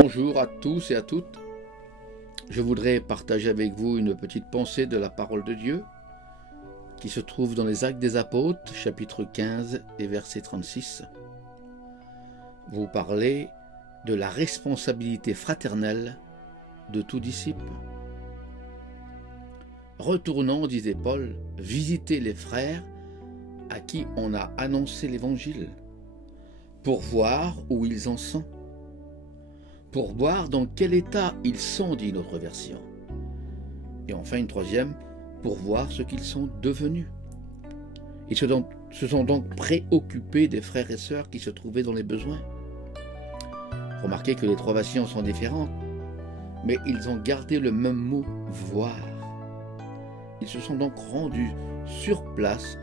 Bonjour à tous et à toutes. Je voudrais partager avec vous une petite pensée de la parole de Dieu qui se trouve dans les Actes des Apôtres, chapitre 15 et verset 36. Vous parlez de la responsabilité fraternelle de tout disciple. Retournons, disait Paul, visiter les frères à qui on a annoncé l'évangile, pour voir où ils en sont, pour voir dans quel état ils sont, dit notre version. Et enfin une troisième, pour voir ce qu'ils sont devenus. Ils se sont donc préoccupés des frères et sœurs qui se trouvaient dans les besoins. Remarquez que les trois versions sont différentes, mais ils ont gardé le même mot « voir ». Ils se sont donc rendus sur place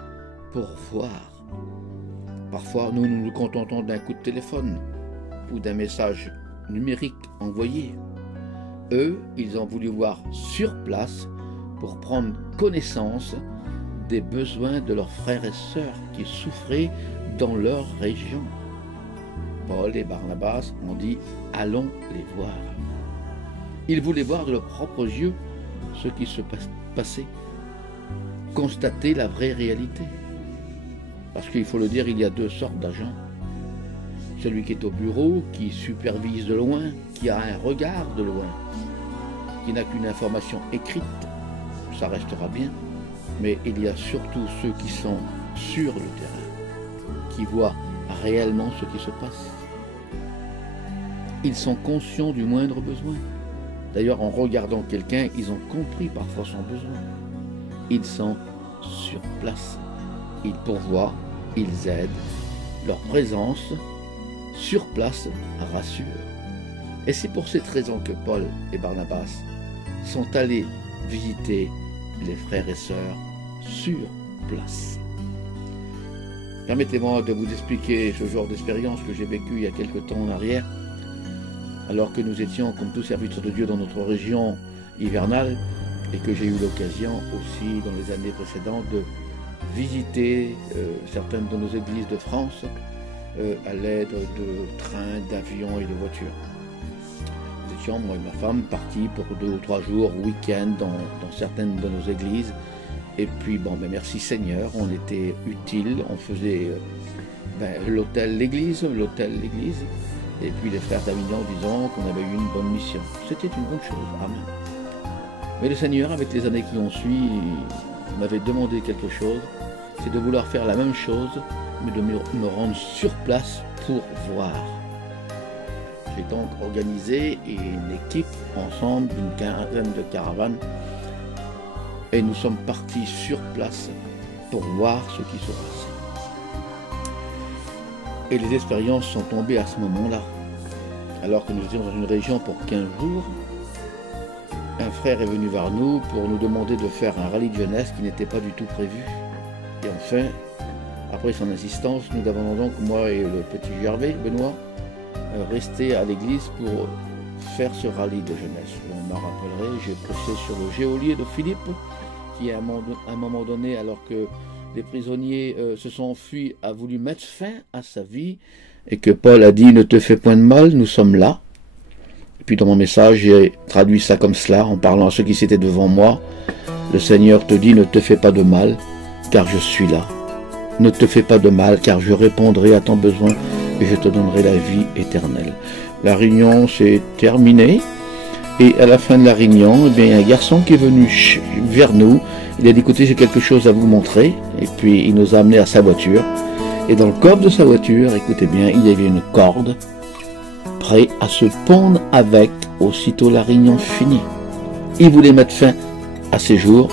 pour voir. Parfois, nous nous contentons d'un coup de téléphone ou d'un message numérique envoyé. Eux, ils ont voulu voir sur place pour prendre connaissance des besoins de leurs frères et sœurs qui souffraient dans leur région. Paul et Barnabas ont dit « allons les voir ». Ils voulaient voir de leurs propres yeux ce qui se passait, constater la vraie réalité. Parce qu'il faut le dire, il y a deux sortes d'agents. Celui qui est au bureau, qui supervise de loin, qui a un regard de loin, qui n'a qu'une information écrite, ça restera bien. Mais il y a surtout ceux qui sont sur le terrain, qui voient réellement ce qui se passe. Ils sont conscients du moindre besoin. D'ailleurs, en regardant quelqu'un, ils ont compris parfois son besoin. Ils sont sur place. Ils pourvoient, ils aident. Leur présence sur place rassure. Et c'est pour cette raison que Paul et Barnabas sont allés visiter les frères et sœurs sur place. Permettez-moi de vous expliquer ce genre d'expérience que j'ai vécue il y a quelque temps en arrière, alors que nous étions, comme tous serviteurs de Dieu, dans notre région hivernale, et que j'ai eu l'occasion aussi, dans les années précédentes, de visiter certaines de nos églises de France à l'aide de trains, d'avions et de voitures. Nous étions, moi et ma femme, partis pour 2 ou 3 jours, week-end, dans certaines de nos églises. Et puis, merci Seigneur, on était utiles, on faisait l'hôtel, l'église, et puis les frères d'Avignon disant qu'on avait eu une bonne mission. C'était une bonne chose, amen. Mais le Seigneur, avec les années qui ont suivi, m'avait demandé quelque chose, c'est de vouloir faire la même chose, mais de me rendre sur place pour voir. J'ai donc organisé une équipe ensemble, une quinzaine de caravanes, et nous sommes partis sur place pour voir ce qui se passait. Et les expériences sont tombées à ce moment-là. Alors que nous étions dans une région pour 15 jours, un frère est venu vers nous pour nous demander de faire un rallye de jeunesse qui n'était pas du tout prévu. Et enfin, après son insistance, nous avons donc, moi et le petit Gervais, Benoît, resté à l'église pour faire ce rallye de jeunesse. On m'a rappelé, j'ai prêché sur le geôlier de Philippe, qui à un moment donné, alors que les prisonniers se sont enfuis, a voulu mettre fin à sa vie, et que Paul a dit « Ne te fais point de mal, nous sommes là ». Et puis dans mon message, j'ai traduit ça comme cela, en parlant à ceux qui s'étaient devant moi. Le Seigneur te dit « Ne te fais pas de mal, car je suis là. Ne te fais pas de mal, car je répondrai à ton besoin, et je te donnerai la vie éternelle. » La réunion s'est terminée, et à la fin de la réunion, il y a un garçon qui est venu vers nous. Il a dit « Écoutez, j'ai quelque chose à vous montrer », et puis il nous a amenés à sa voiture. Et dans le coffre de sa voiture, écoutez bien, il y avait une corde, prêt à se pendre avec aussitôt la réunion finie. Il voulait mettre fin à ses jours,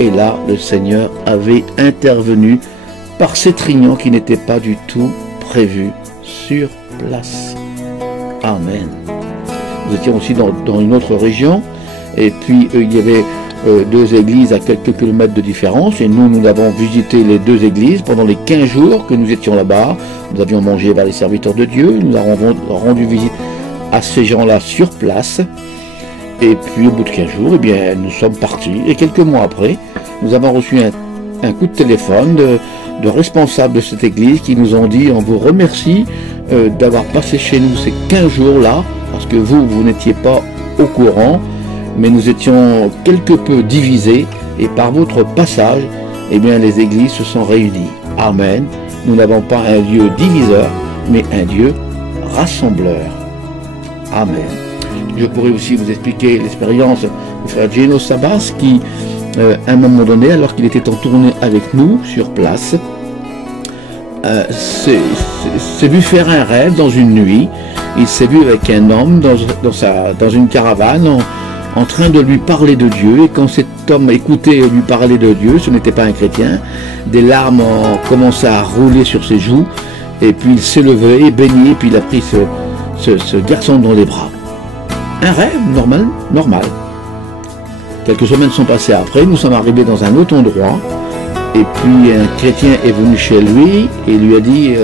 et là, le Seigneur avait intervenu par cette réunion qui n'était pas du tout prévue sur place. Amen. Nous étions aussi dans une autre région, et puis il y avait 2 églises à quelques kilomètres de différence, et nous avons visité les 2 églises pendant les 15 jours que nous étions là-bas. Nous avions mangé vers les serviteurs de Dieu, nous avons rendu visite à ces gens-là sur place, et puis au bout de 15 jours, nous sommes partis, et quelques mois après, nous avons reçu un coup de téléphone de responsables de cette église qui nous ont dit « On vous remercie d'avoir passé chez nous ces 15 jours-là parce que vous n'étiez pas au courant, mais nous étions quelque peu divisés, et par votre passage, eh bien, les églises se sont réunies. Amen. Nous n'avons pas un Dieu diviseur, mais un Dieu rassembleur. Amen. Je pourrais aussi vous expliquer l'expérience du frère Geno Sabas qui, à un moment donné, alors qu'il était en tournée avec nous sur place, s'est vu faire un rêve dans une nuit. Il s'est vu avec un homme dans une caravane en train de lui parler de Dieu, et quand cet homme écoutait lui parler de Dieu, ce n'était pas un chrétien, des larmes ont commencé à rouler sur ses joues, et puis il s'est levé, béni, et puis il a pris ce garçon dans les bras. Un rêve normal. Quelques semaines sont passées après, nous sommes arrivés dans un autre endroit, et puis un chrétien est venu chez lui et lui a dit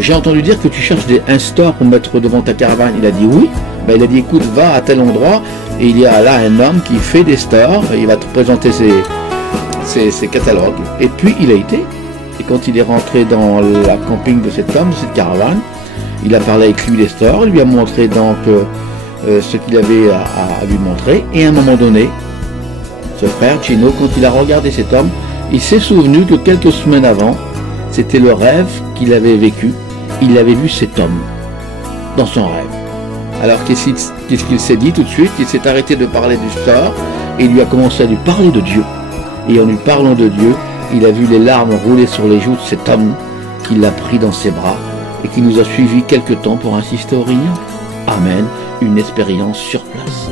j'ai entendu dire que tu cherches un store pour mettre devant ta caravane. Il a dit oui. Ben, il a dit écoute, va à tel endroit et il y a là un homme qui fait des stores, et il va te présenter ses catalogues. Et puis il a été, et quand il est rentré dans la camping de cet homme, de cette caravane, il a parlé avec lui des stores, il lui a montré donc ce qu'il avait à lui montrer, et à un moment donné, ce frère Geno, quand il a regardé cet homme, il s'est souvenu que quelques semaines avant, c'était le rêve qu'il avait vécu. Il avait vu cet homme dans son rêve. Alors qu'est-ce qu'il s'est dit tout de suite? Il s'est arrêté de parler du store et il lui a commencé à lui parler de Dieu. Et en lui parlant de Dieu, il a vu les larmes rouler sur les joues de cet homme qui l'a pris dans ses bras et qui nous a suivis quelque temps pour assister aux réunions. Amen. Une expérience sur place.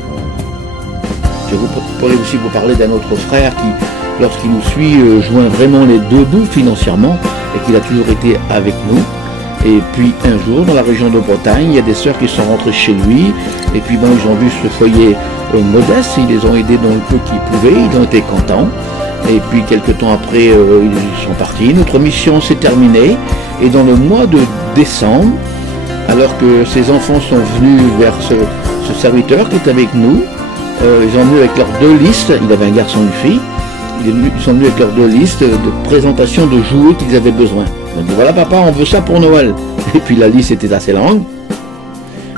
Je pourrais aussi vous parler d'un autre frère qui, lorsqu'il nous suit, joint vraiment les deux bouts financièrement et qu'il a toujours été avec nous. Et puis un jour, dans la région de Bretagne, il y a des sœurs qui sont rentrées chez lui, et puis bon, ils ont vu ce foyer modeste, ils les ont aidés dans le peu qu'ils pouvaient, ils ont été contents. Et puis quelques temps après, ils sont partis. Notre mission s'est terminée, et dans le mois de décembre, alors que ces enfants sont venus vers ce serviteur qui est avec nous, ils sont venus avec leurs deux listes, il avait un garçon et une fille, ils sont venus avec leurs deux listes de présentation de jouets qu'ils avaient besoin. Ils ont dit voilà papa, on veut ça pour Noël. Et puis la liste était assez longue.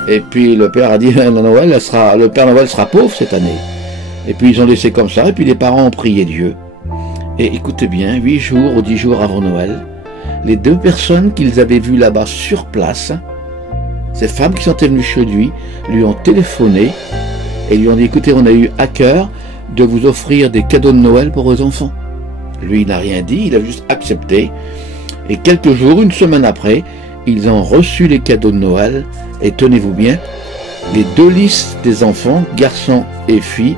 Et puis le père a dit le Père Noël sera pauvre cette année. Et puis ils ont laissé comme ça, et puis les parents ont prié Dieu. Et écoutez bien, 8 jours ou 10 jours avant Noël, les deux personnes qu'ils avaient vues là-bas sur place, ces femmes qui sont venues chez lui ont téléphoné et lui ont dit écoutez, on a eu à cœur de vous offrir des cadeaux de Noël pour vos enfants. Lui, il n'a rien dit, il a juste accepté. Et quelques jours, une semaine après, ils ont reçu les cadeaux de Noël. Et tenez-vous bien, les deux listes des enfants, garçons et filles,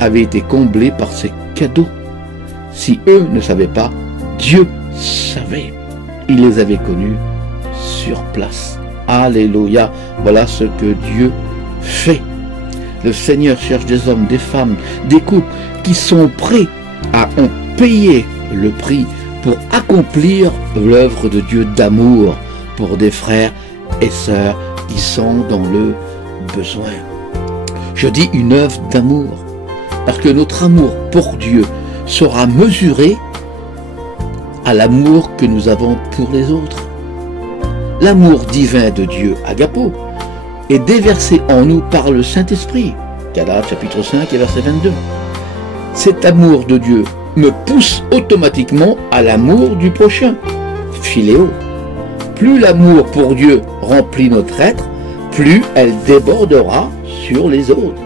avaient été comblées par ces cadeaux. Si eux ne savaient pas, Dieu savait. Il les avait connus sur place. Alléluia. Voilà ce que Dieu fait. Le Seigneur cherche des hommes, des femmes, des couples qui sont prêts à en payer le prix pour accomplir l'œuvre de Dieu d'amour pour des frères et sœurs qui sont dans le besoin. Je dis une œuvre d'amour parce que notre amour pour Dieu sera mesuré à l'amour que nous avons pour les autres. L'amour divin de Dieu, agapo, est déversé en nous par le Saint-Esprit. Galates chapitre 5 et verset 22. Cet amour de Dieu me pousse automatiquement à l'amour du prochain. Philéo. Plus l'amour pour Dieu remplit notre être, plus elle débordera sur les autres.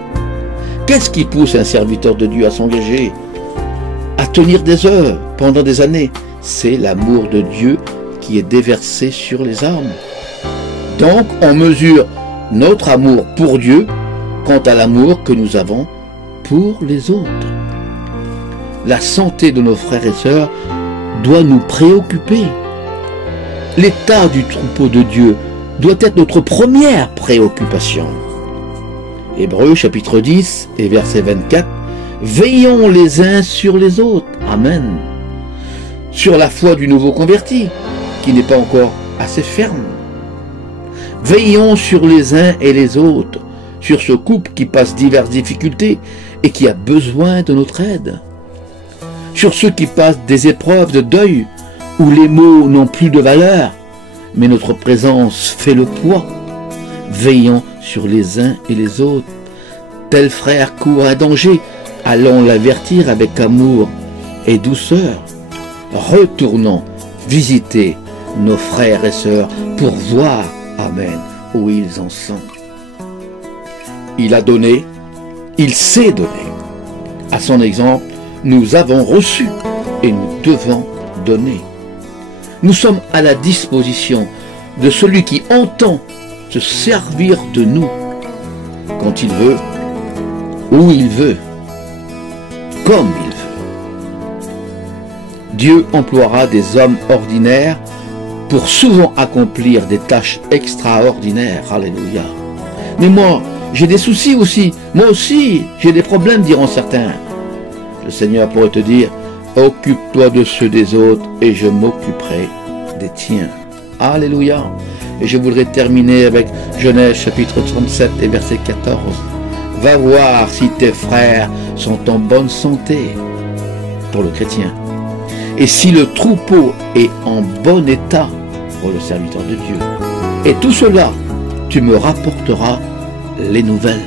Qu'est-ce qui pousse un serviteur de Dieu à s'engager, à tenir des heures pendant des années? C'est l'amour de Dieu qui est déversé sur les âmes. Donc, on mesure notre amour pour Dieu quant à l'amour que nous avons pour les autres. La santé de nos frères et sœurs doit nous préoccuper. L'état du troupeau de Dieu doit être notre première préoccupation. Hébreux chapitre 10 et verset 24. Veillons les uns sur les autres. Amen. Sur la foi du nouveau converti, qui n'est pas encore assez ferme. Veillons sur les uns et les autres, sur ce couple qui passe diverses difficultés et qui a besoin de notre aide. Sur ceux qui passent des épreuves de deuil, où les mots n'ont plus de valeur, mais notre présence fait le poids. Veillons sur les uns et les autres. Tel frère court un danger, allons l'avertir avec amour et douceur. Retournons visiter nos frères et sœurs pour voir, amen, où ils en sont. Il a donné, il sait donner. À son exemple, nous avons reçu et nous devons donner. Nous sommes à la disposition de celui qui entend se servir de nous quand il veut, où il veut, comme il veut. Dieu emploiera des hommes ordinaires pour souvent accomplir des tâches extraordinaires. Alléluia. Mais moi, j'ai des soucis aussi. Moi aussi, j'ai des problèmes, diront certains. Le Seigneur pourrait te dire, occupe-toi de ceux des autres et je m'occuperai des tiens. Alléluia. Et je voudrais terminer avec Genèse chapitre 37 et verset 14. Va voir si tes frères sont en bonne santé, pour le chrétien, et si le troupeau est en bon état, pour le serviteur de Dieu. Et tout cela, tu me rapporteras les nouvelles.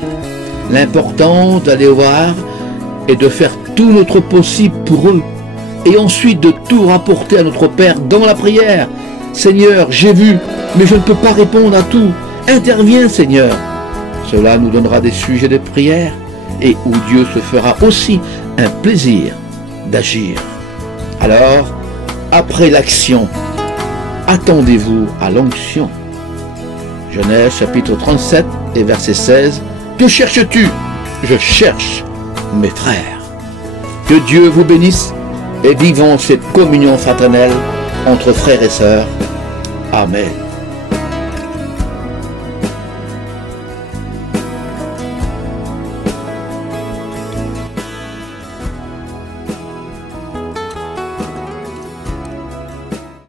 L'important d'aller voir est de faire tout notre possible pour eux, et ensuite de tout rapporter à notre Père dans la prière. Seigneur, j'ai vu, mais je ne peux pas répondre à tout. Interviens, Seigneur. Cela nous donnera des sujets de prière et où Dieu se fera aussi un plaisir d'agir. Alors, après l'action, attendez-vous à l'onction. Genèse chapitre 37 et verset 16. Que cherches-tu? Je cherche mes frères. Que Dieu vous bénisse et vivons cette communion fraternelle entre frères et sœurs. Amen.